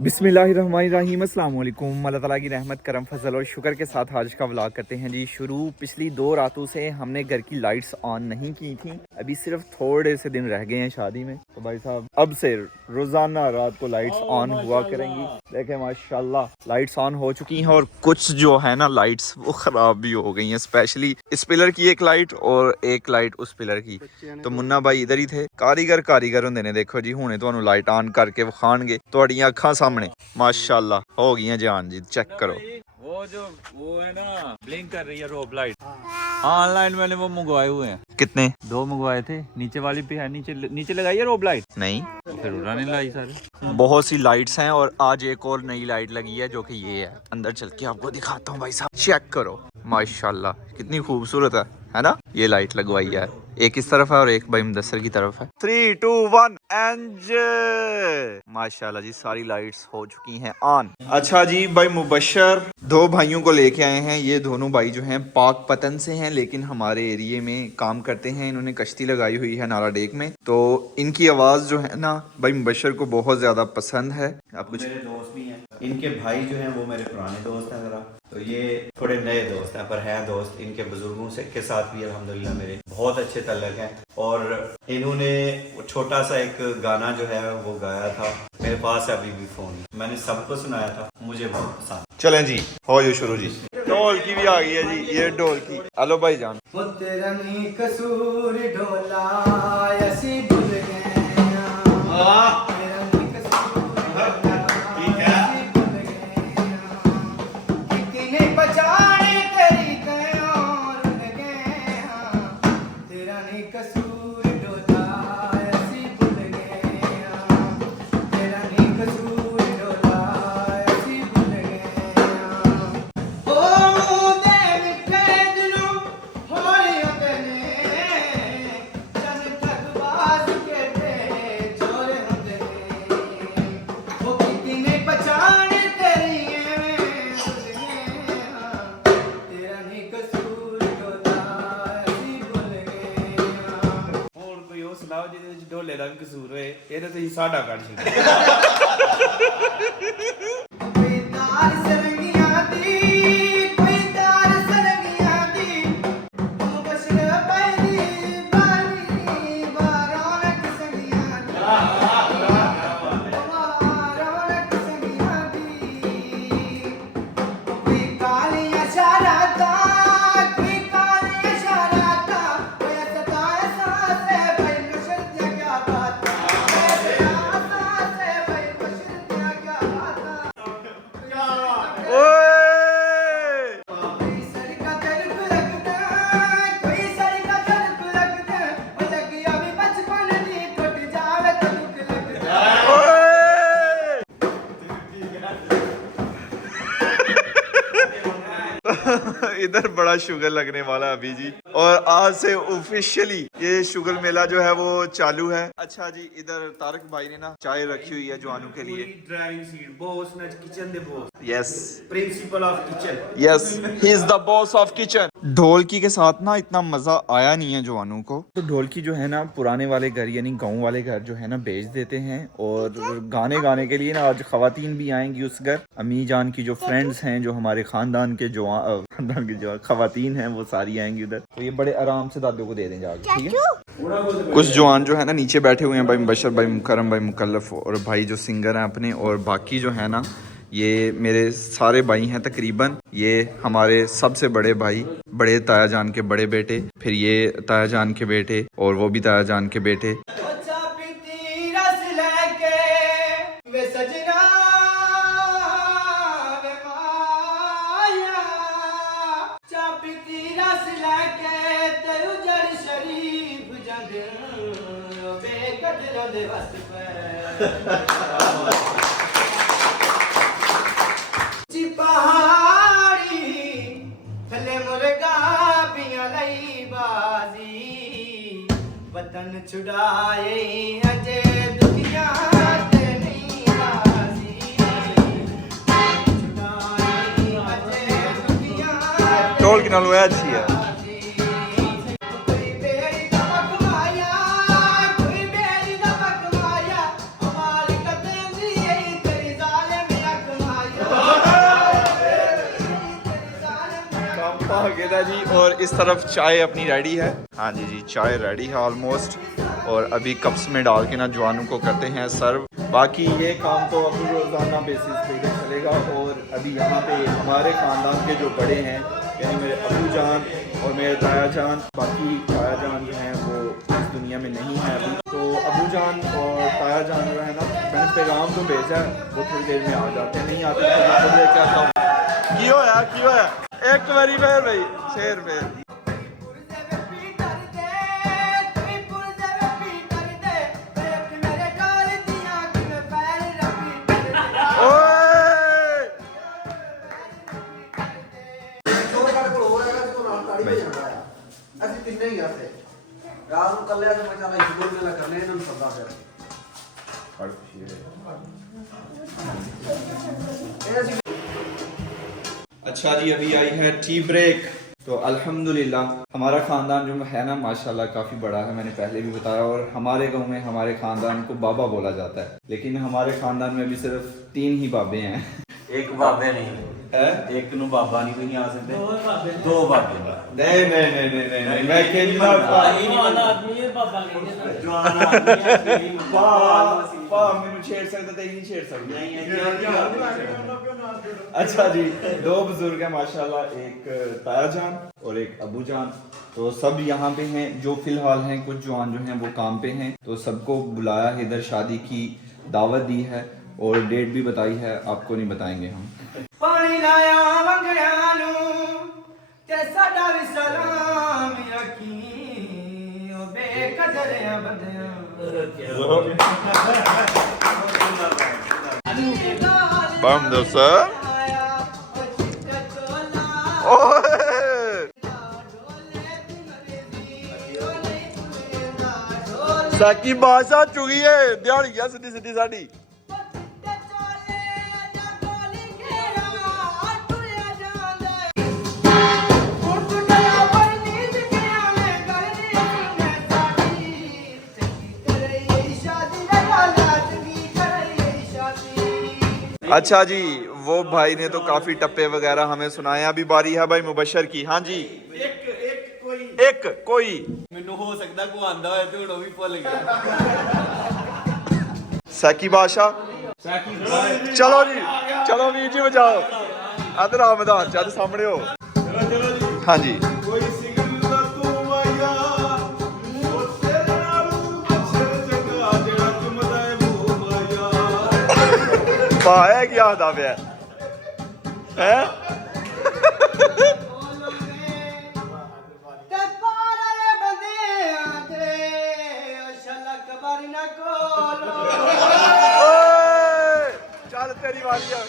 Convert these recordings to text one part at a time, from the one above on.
बिस्मिल्लाहिर्रहमानिर्रहीम, अस्सलाम वालेकुम। अल्लाह ताला की रहमत करम फजल और शुक्र के साथ आज का व्लॉग करते हैं जी शुरू। पिछली 2 रातों से हमने घर की लाइट्स ऑन नहीं की थी, अभी सिर्फ थोड़े से दिन रह गए हैं शादी में, तो भाई साहब अब से रोजाना रात को लाइट्स ऑन हुआ करेंगी। देखें माशाल्लाह लाइट्स ऑन हो चुकी हैं और कुछ जो है ना लाइट्स वो खराब भी हो गई हैं, स्पेशली इस पिलर की एक लाइट और एक लाइट उस पिलर की। तो मुन्ना भाई इधर ही थे, कारीगर होंगे ने। देखो जी हुणे तुहानू लाइट ऑन करके विखाणगे तुहाडियां अखां सामने माशाल्लाह हो गई जान जी। चेक करो वो है ना ब्लिंक कर रही है रोप लाइट। हाँ ऑनलाइन मैंने वो मंगवाए हुए हैं। कितने? 2 मंगवाए थे। नीचे वाली पे है, नीचे लगाई है रोप लाइट नहीं, फिर उन्होंने लाई सारे। बहुत सी लाइट्स हैं और आज एक और नई लाइट लगी है जो कि ये है। अंदर चल के आपको दिखाता हूँ भाई साहब, चेक करो माशाल्लाह कितनी खूबसूरत है ना। ये लाइट लगवाई है, एक इस तरफ है और एक भाई मुदस्सर की तरफ है। 3, 2, 1 एंड माशाल्लाह जी सारी लाइट्स हो चुकी हैं ऑन। अच्छा जी भाई मुबशर 2 भाइयों को लेके आए हैं। ये दोनों भाई जो हैं पाक पतन से हैं लेकिन हमारे एरिए में काम करते हैं। इन्होंने कश्ती लगाई हुई है नाला डेक में, तो इनकी आवाज़ जो है ना भाई मुबशर को बहुत ज़्यादा पसंद है। आप कुछ मेरे दोस्त भी हैं, इनके भाई जो हैं वो मेरे पुराने दोस्त हैं ज़रा, तो ये थोड़े नए दोस्त हैं पर हैं दोस्त। इनके बुजुर्गों से के साथ भी अल्हम्दुलिल्लाह मेरे बहुत अच्छे तल्लक हैं। और इन्होंने छोटा सा एक गाना जो है वो गाया था, मेरे पास है अभी भी फोन, मैंने सबको सुनाया था, मुझे बहुत पसंद। चलें जी हो जो शुरू जी। ढोल की भी आ गई है जी, ये ढोल की। हेलो भाई जान तेरा नहीं कसूर ढोला ऐसी भूल गए ढोले का भी कसूर होए, ये तो साडा कट इधर बड़ा शुगर लगने वाला अभी जी, और आज से ऑफिशियली ये शुगर मेला जो है वो चालू है। अच्छा जी इधर तारक भाई ने ना चाय रखी हुई है जवानों के लिए। ड्राइविंग सीट बॉस ने किचन दे boss, yes principal of kitchen, yes he is the boss of kitchen. ढोलकी के साथ ना इतना मजा आया नहीं है जवानों को, तो ढोलकी जो है ना पुराने वाले घर यानी गांव वाले घर जो है ना बेच देते हैं। और गाने गाने के लिए ना आज खवातीन भी आएंगी उस घर। अम्मी जान की जो फ्रेंड्स हैं, जो हमारे खानदान के खानदान की जो खवातीन हैं वो सारी आएंगी उधर, तो ये बड़े आराम से दादू को दे दें जाके, ठीक है। कुछ जवान जो है ना नीचे बैठे हुए हैं, भाई मुबशर भाई मुकरम भाई मुकल्लफ और भाई जो सिंगर हैं अपने, और बाकी जो है ना ये मेरे सारे भाई हैं तकरीबन। ये हमारे सबसे बड़े भाई, बड़े ताया जान के बड़े बेटे, फिर ये ताया जान के बेटे और वो भी ताया जान के बेटे। वतन छुड़ाए अजे दुनिया ते नहीं राजी, छुड़ाए अजे दुनिया टोल की नालों अच्छी है। है जी और इस तरफ चाय अपनी रेडी है। हाँ जी जी चाय रेडी है ऑलमोस्ट और अभी कप्स में डाल के ना जवानों को करते हैं सर्व। बाकी ये काम तो अब रोज़ाना बेसिस पे चलेगा। और अभी यहाँ पे हमारे ख़ानदान के जो बड़े हैं यानी मेरे अबू जान और मेरे ताया जान, बाकी ताया जान जो हैं वो इस दुनिया में नहीं है अभी, तो अबू जान और ताया जान जो है ना मैंने पैगाम तो भेजा है, वो थोड़ी देर में आ जाते हैं, नहीं आते तो मैं खुद लेके आता हूँ। क्यों है एक बारी फिर भाई शेर पे अच्छा जी अभी आई है टी ब्रेक। तो अल्हम्दुलिल्लाह हमारा ख़ानदान जो है ना माशाल्लाह काफ़ी बड़ा है, मैंने पहले भी बताया। और हमारे गांव में हमारे ख़ानदान को बाबा बोला जाता है, लेकिन हमारे ख़ानदान में अभी सिर्फ 3 ही बाबे हैं। एक बाबे नहीं है, एक नु बाबा नहीं कोई आ सकते, दो बाबे नहीं मैं कहना मैंने छेड़ सकता था, नहीं छेड़ सकता। अच्छा जी 2 बुजुर्ग हैं माशाल्लाह, एक ताया जान और एक अबू जान। तो सब यहाँ पे हैं जो फिलहाल हैं, कुछ जवान जो हैं वो काम पे हैं, तो सबको बुलाया है इधर, शादी की दावत दी है और डेट भी बताई है, आपको नहीं बताएंगे हम। पानी लाया मंगया नू ते साडा भी सलाम रखी ओ बेकदर बंदियां बम दो सर साकी भाषा चुगी है दिहाड़ी गया सीधी सीधी साड़ी। अच्छा जी वो भाई ने तो काफी टप्पे वगैरह हमें सुनाए, अभी बारी है भाई मुबशर की। हाँ जी एक कोई मैनू हो सकता को आंदा होए ते हुण भी भुल गया। साकी बादशाह चलो वीर जी बजाओ अदर मैदान चल सामने हो। हाँ जी है क्या आता पे है चल तेरी वाली है।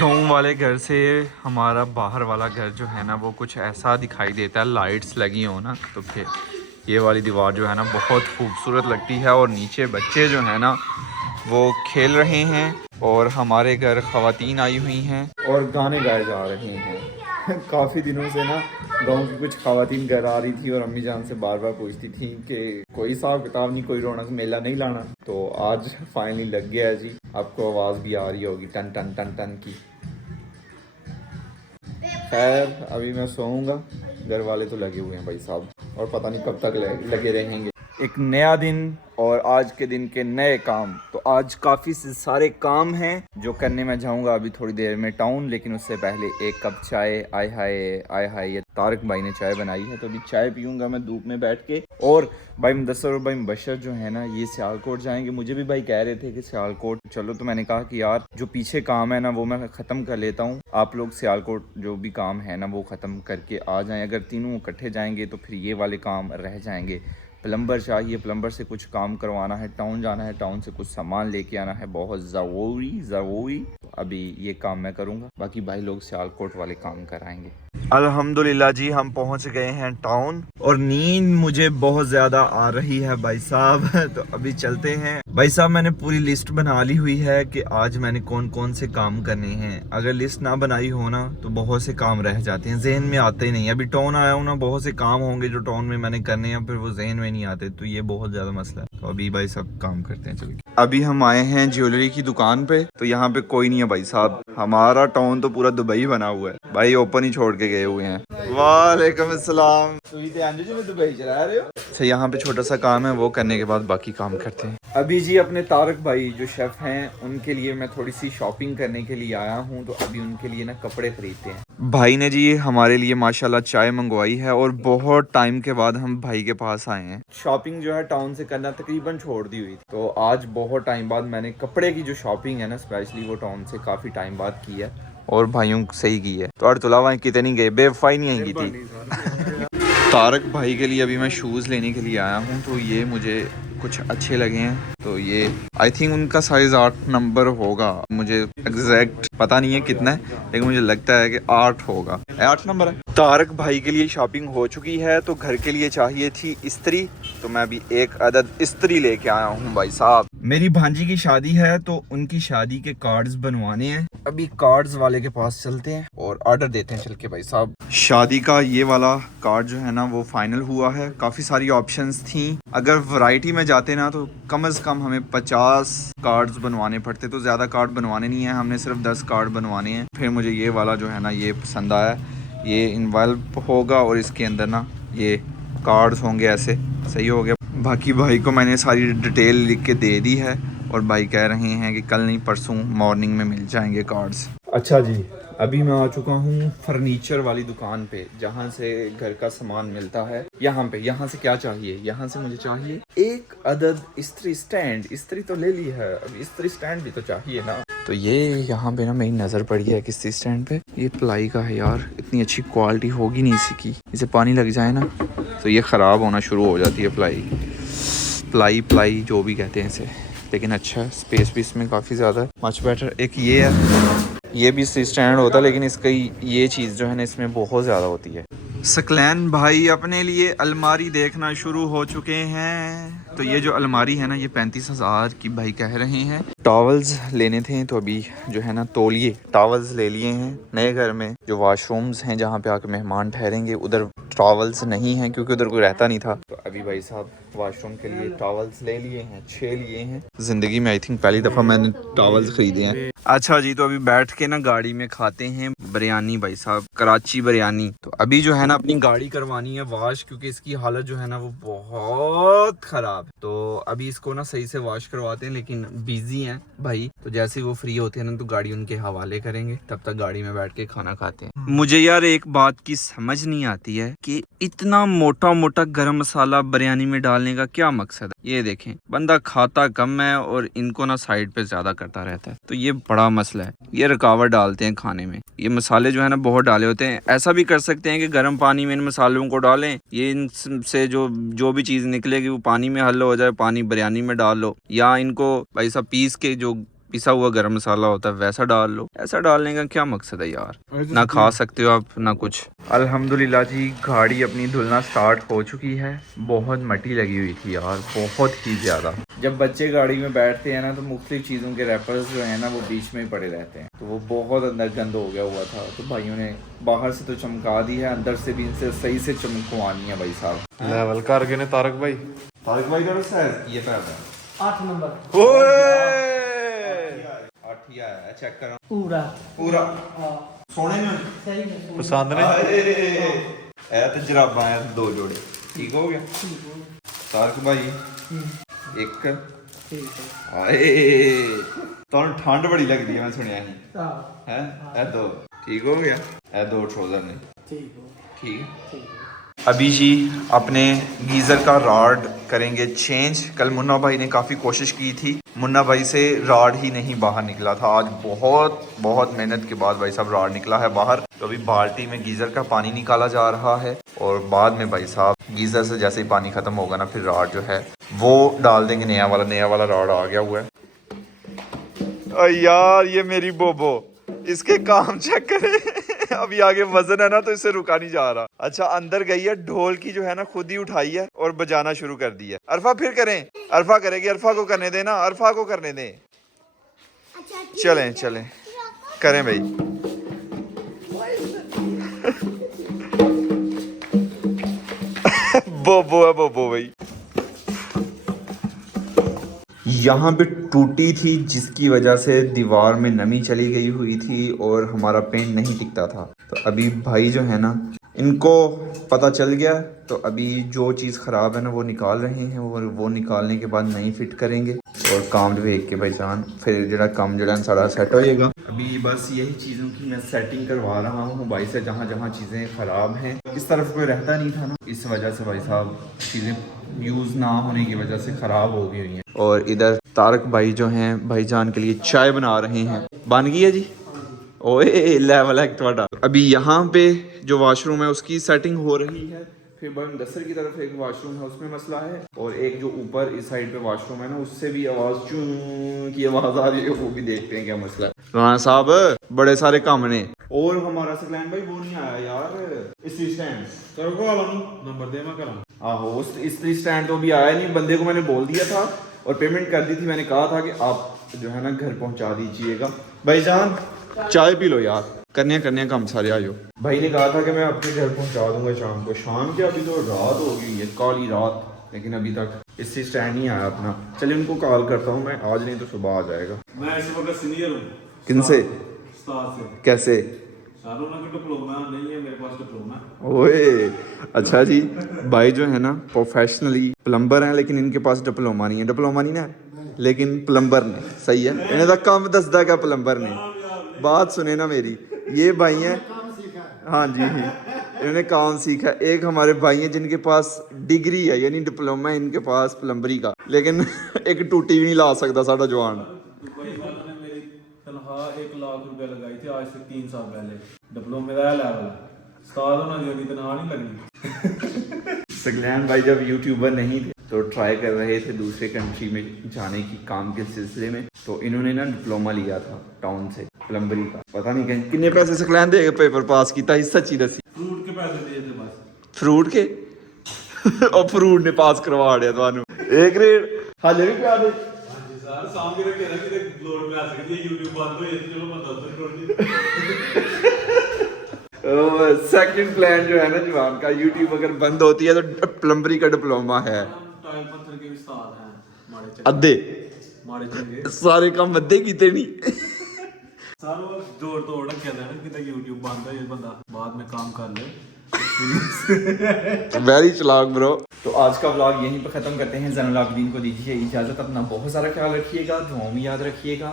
गाँव वाले घर से हमारा बाहर वाला घर जो है ना वो कुछ ऐसा दिखाई देता है, लाइट्स लगी हो ना तो फिर ये वाली दीवार जो है ना बहुत खूबसूरत लगती है। और नीचे बच्चे जो है ना वो खेल रहे हैं और हमारे घर ख़वातीन आई हुई हैं और गाने गाए जा रहे हैं। काफ़ी दिनों से ना गांव की कुछ ख़वातीन घर आ रही थी और अम्मी जान से बार बार पूछती थी कि कोई हिसाब किताब नहीं, कोई रौनक मेला नहीं लाना। तो आज फाइनली लग गया है जी, आपको आवाज़ भी आ रही होगी टन टन टन टन की। खैर अभी मैं सोऊंगा, घर वाले तो लगे हुए हैं भाई साहब और पता नहीं कब तक लगे रहेंगे। एक नया दिन और आज के दिन के नए काम। तो आज काफ़ी सारे काम हैं जो करने मैं जाऊंगा अभी थोड़ी देर में टाउन, लेकिन उससे पहले एक कप चाय। आय हाय ये तारक भाई ने चाय बनाई है तो अभी चाय पीऊंगा मैं धूप में बैठ के। और भाई मुदस्सर और भाई मुबशर जो है ना ये सियालकोट जाएंगे, मुझे भी भाई कह रहे थे कि सियालकोट चलो, तो मैंने कहा कि यार जो पीछे काम है ना वो मैं ख़त्म कर लेता हूँ, आप लोग सियालकोट जो भी काम है ना वो ख़त्म करके आ जाएँ। अगर तीनों इकट्ठे जाएंगे तो फिर ये वाले काम रह जाएंगे। प्लम्बर चाहिए, प्लम्बर से कुछ काम करवाना है, टाउन जाना है, टाउन से कुछ सामान लेके आना है, बहुत ज़रूरी। अभी ये काम मैं करूँगा, बाकी भाई लोग सियालकोट वाले काम कराएंगे। अल्हम्दुलिल्लाह जी हम पहुंच गए हैं टाउन और नींद मुझे बहुत ज़्यादा आ रही है भाई साहब। तो अभी चलते हैं भाई साहब। मैंने पूरी लिस्ट बना ली हुई है कि आज मैंने कौन कौन से काम करने हैं। अगर लिस्ट ना बनाई हो ना तो बहुत से काम रह जाते हैं, जहन में आते ही नहीं। अभी टाउन आया हूँ ना, बहुत से काम होंगे जो टाउन में मैंने करने हैं, फिर वो जहन में नहीं आते, तो ये बहुत ज़्यादा मसला है। तो अभी भाई साहब काम करते हैं। चलिए अभी हम आए हैं ज्वेलरी की दुकान पे, तो यहाँ पे कोई नहीं है भाई साहब। हमारा टाउन तो पूरा दुबई बना हुआ है भाई, ओपन ही छोड़ के गए हुए हैं। वालेकुम अस्सलाम। दुबई चला रहे हो? अच्छा, यहाँ पे छोटा सा काम है, वो करने के बाद बाकी काम करते हैं। अभी जी अपने तारक भाई जो शेफ हैं उनके लिए मैं थोड़ी सी शॉपिंग करने के लिए आया हूँ, तो अभी उनके लिए ना कपड़े खरीदते हैं। भाई ने जी हमारे लिए माशाल्लाह चाय मंगवाई है और बहुत टाइम के बाद हम भाई के पास आए हैं। शॉपिंग जो है टाउन से करना तकरीबन छोड़ दी हुई थी, तो आज बहुत टाइम बाद मैंने कपड़े की जो शॉपिंग है ना स्पेशली वो टाउन से काफ़ी टाइम बाद की है और भाइयों सही की है। तो अर्तुला वहाँ कितनी गए, बेवफाई नहीं आएगी थी। तारक भाई के लिए अभी मैं शूज़ लेने के लिए आया हूँ, तो ये मुझे कुछ अच्छे लगे हैं। तो ये आई थिंक उनका साइज़ 8 नंबर होगा, मुझे एग्जैक्ट पता नहीं है कितना है, लेकिन मुझे लगता है कि 8 होगा, 8 नंबर है। तारक भाई के लिए शॉपिंग हो चुकी है, तो घर के लिए चाहिए थी इस्त्री, तो मैं अभी एक अदद इस्त्री लेके आया हूँ भाई साहब। मेरी भांजी की शादी है, तो उनकी शादी के कार्ड्स बनवाने हैं। अभी कार्ड्स वाले के पास चलते हैं और ऑर्डर देते हैं चल के भाई साहब। शादी का ये वाला कार्ड जो है ना वो फाइनल हुआ है। काफ़ी सारी ऑप्शंस थी, अगर वैरायटी में जाते ना तो कम से कम हमें 50 कार्ड्स बनवाने पड़ते, तो ज़्यादा कार्ड बनवाने नहीं है, हमने सिर्फ 10 कार्ड बनवाने हैं। फिर मुझे ये वाला जो है ना ये पसंद आया, ये इन्वॉल्व होगा और इसके अंदर ना ये कार्ड्स होंगे, ऐसे सही हो गया। बाकी भाई को मैंने सारी डिटेल लिख के दे दी है और भाई कह रहे हैं कि कल नहीं परसों मॉर्निंग में मिल जाएंगे कार्ड्स। अच्छा जी, अभी मैं आ चुका हूँ फर्नीचर वाली दुकान पे, जहाँ से घर का सामान मिलता है। यहाँ से क्या चाहिए, यहाँ से मुझे चाहिए एक अदद इस्त्री स्टैंड। इस्त्री तो ले ली है, अब इस्त्री स्टैंड भी तो चाहिए ना। तो ये यहाँ पे ना मेरी नज़र पड़ी है किसी स्टैंड पे, ये प्लाई का है यार, इतनी अच्छी क्वालिटी होगी नहीं इसकी, इसे पानी लग जाए ना तो ये ख़राब होना शुरू हो जाती है। प्लाई जो भी कहते हैं इसे, लेकिन अच्छा है, स्पेस भी इसमें काफ़ी ज़्यादा है, मच बेटर। एक ये है, ये भी स्टैंड होता है, लेकिन इसका ये चीज़ जो है ना इसमें बहुत ज़्यादा होती है। सकलैन भाई अपने लिए अलमारी देखना शुरू हो चुके हैं। तो ये जो अलमारी है ना ये 35,000 की भाई कह रहे हैं। टॉवल्स लेने थे, तो अभी जो है ना तौलिए टॉवल्स ले लिए हैं। नए घर में जो वॉशरूम्स हैं जहाँ पे आके मेहमान ठहरेंगे, उधर टॉवल्स नहीं हैं क्योंकि उधर कोई रहता नहीं था, तो अभी भाई साहब वॉशरूम के लिए टॉवल्स ले लिए हैं, 6 लिए हैं। ज़िंदगी में आई थिंक पहली दफ़ा मैंने टॉवल्स खरीदे हैं। अच्छा जी, तो अभी बैठ के ना गाड़ी में खाते हैं बिरयानी भाई साहब, कराची बिरयानी। तो अभी जो है ना अपनी गाड़ी करवानी है वॉश, क्योंकि इसकी हालत जो है ना वो बहुत ख़राब। तो अभी इसको ना सही से वॉश करवाते हैं, लेकिन बिजी हैं भाई, तो जैसे वो फ्री होते हैं ना तो गाड़ी उनके हवाले करेंगे, तब तक गाड़ी में बैठ के खाना खाते हैं। मुझे यार एक बात की समझ नहीं आती है कि इतना मोटा मोटा गरम मसाला बिरयानी में डालने का क्या मकसद है। ये देखें, बंदा खाता कम है और इनको ना साइड पे ज्यादा करता रहता है, तो ये बड़ा मसला है। ये रुकावट डालते हैं खाने में, ये मसाले जो है ना बहुत डाले होते हैं। ऐसा भी कर सकते हैं कि गर्म पानी में इन मसालों को डालें, ये इनसे जो भी चीज़ निकलेगी वो पानी में हल हो जाए, पानी बिरयानी में डाल लो, या इनको भाई साहब पीस के जो पिसा हुआ गरम मसाला होता है वैसा डाल लो। ऐसा डालने का क्या मकसद है यार, ना खा सकते हो आप ना कुछ। अल्हम्दुलिल्लाह जी गाड़ी अपनी धुलना स्टार्ट हो चुकी है। बहुत मट्टी लगी हुई थी यार, बहुत ही ज़्यादा। जब बच्चे गाड़ी में बैठते हैं ना तो मुख्तलिफ चीज़ों के रैपर्स जो है ना वो बीच में ही पड़े रहते हैं, तो वो बहुत अंदर गंद हो गया हुआ था। तो भाइयों ने बाहर से तो चमका दी है, अंदर से भी इनसे सही से चमकवानी है भाई साहब। लेवल कर गए ने तारक भाई का ये पैसा 8 नंबर चेक करो पूरा सोने में सही में पसंद ने ए ते जराबां है 2 जोड़े, ठीक हो गया तारक भाई। एक ठीक है आए तो ठंड बड़ी लगती है, मैं सुनिया ही हाँ है। ए 2 ठीक हो गया, ए 2 ट्राउजर ने ठीक हो ठीक। अभी जी अपने गीज़र का रॉड करेंगे चेंज। कल मुन्ना भाई ने काफ़ी कोशिश की थी, मुन्ना भाई से रॉड ही नहीं बाहर निकला था। आज बहुत मेहनत के बाद भाई साहब रॉड निकला है बाहर। तो अभी बाल्टी में गीज़र का पानी निकाला जा रहा है और बाद में भाई साहब गीज़र से जैसे ही पानी ख़त्म होगा ना फिर रॉड जो है वो डाल देंगे। नया वाला रॉड आ गया हुआ है। यार ये मेरी बोबो, इसके काम चेक करें। अभी आगे वजन है ना तो इससे रुका नहीं जा रहा। अच्छा अंदर गई है, ढोल की जो है ना खुद ही उठाई है और बजाना शुरू कर दिया। अरफा फिर करें, अरफा करेगी, अरफा को करने देना, अरफा को करने दें। चलें चलें करें भाई। बोबो है बोबो भाई। यहाँ पे टूटी थी जिसकी वजह से दीवार में नमी चली गई हुई थी और हमारा पेंट नहीं टिकता था। तो अभी भाई जो है ना इनको पता चल गया, तो अभी जो चीज़ ख़राब है ना वो निकाल रहे हैं और वो निकालने के बाद नई फिट करेंगे और काम वेख के भाईजान फिर जरा काम जरा सारा सेट हो जाएगा। अभी बस यही चीज़ों की मैं सेटिंग करवा रहा हूँ भाई से, जहाँ जहाँ चीज़ें ख़राब हैं। इस तरफ कोई रहता नहीं था ना, इस वजह से भाई साहब चीज़ें यूज़ ना होने की वजह से ख़राब हो गई हुई हैं। और इधर तारक भाई जो हैं भाईजान के लिए चाय बना रहे हैं। बन गई है जी, ओए लेवल है थोड़ा। अभी यहाँ पे जो वॉशरूम है उसकी सेटिंग हो रही है। फिर भाई मुदस्सर की तरफ एक वॉशरूम है उसमें मसला है, और एक जो ऊपर इस साइड पे वॉशरूम है ना उससे भी आवाज़ चूं की आवाज़ आ रही है, वो भी देखते हैं क्या मसला है। राणा साहब बड़े सारे काम ने। और हमारा सकलैन भाई वो नहीं आया यार, इस्त्री स्टैंड नंबर दे मैं करा। आहो इस्त्री स्टैंड तो भी आया नहीं। बंदे को मैंने बोल दिया था और पेमेंट कर दी थी, मैंने कहा था कि आप जो है ना घर पहुंचा दीजिएगा। भाईजान चाय पी लो यार, करने काम सारे आयो। भाई ने कहा था कि मैं आपके घर पहुंचा दूंगा शाम को। शाम के अभी तो रात हो गई है, काली रात, लेकिन अभी तक इससे स्टैंड नहीं आया अपना। चलिए उनको कॉल करता हूँ मैं, आज नहीं तो सुबह आ जाएगा। मैं इस वक्त सीनियर हूँ। किनसे? उस्ताद से। कैसे? शाहरुख का डिप्लोमा नहीं है मेरे पास डिप्लोमा। ओए अच्छा जी, भाई जो है ना प्रोफेशनली प्लम्बर हैं, लेकिन इनके पास डिप्लोमा नहीं है। डिप्लोमा नहीं ना लेकिन प्लम्बर ने, सही है। इन्हें तो कम दसदा क्या प्लम्बर ने। बात सुने ना मेरी, ये भाई हैं, हाँ जी इन्होंने काम सीखा। एक हमारे भाई हैं जिनके पास डिग्री है यानी डिप्लोमा है इनके पास प्लम्बरी का, लेकिन एक टूटी भी नहीं ला सकता साਡਾ जवान। दुबई वालों ने मेरी तनख्वाह 1 लाख रुपए लगाई थी आज से 3 साल पहले। डिप्लोमे का लेवल है, उस्ताद होना जो अभी तनख्वाह नहीं लगनी। सकलैन भाई जब यूट्यूबर नहीं थे तो ट्राई कर रहे थे दूसरे कंट्री में जाने की काम के सिलसिले में, तो इन्होंने ना डिप्लोमा लिया था टाउन से प्लम्बरी का। पता नहीं कहीं कितने पैसे सकलैन दे पेपर पास किया, सच्ची दसी। फ्रूट के पैसे दिए थे बस। फ्रूट के और फ्रूट ने पास करवा दिया थानू एक ग्रेड हाले भी प्या दे। ਹਾਂਜੀ ਸਰ ਸਾਹਮਣੇ ਰੱਖੇ ਨਾ ਕਿਤੇ ਲੋੜ ਪੈ ਸਕਦੀ ਹੈ। YouTube ਬੰਦ ਹੋ ਜਾਂਦੀ, ਚਲੋ मैं 10 करोड़ सेकंड प्लान जो है ना जवान का, यूट्यूब अगर बंद होती है तो प्लम्बरी का डिप्लोमा है। टाइम पत्थर के उस्ताद हैं माड़े चंगे। अद्धे माड़े चंगे सारे काम अद्धे कीते नहीं। सर वो जोड़ तोड़ रखे थे ना कितना YouTube बंद हो जाए बंदा बाद में काम कर ले। वेरी चालाक ब्रो। तो आज का व्लॉग यहीं पर ख़त्म करते हैं। ज़ैनुल आबिदीन को दीजिए इजाज़त। अपना बहुत सारा ख्याल रखिएगा, दुआओं में याद रखिएगा।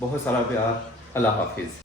बहुत सारा प्यार। अल्लाह हाफिज़।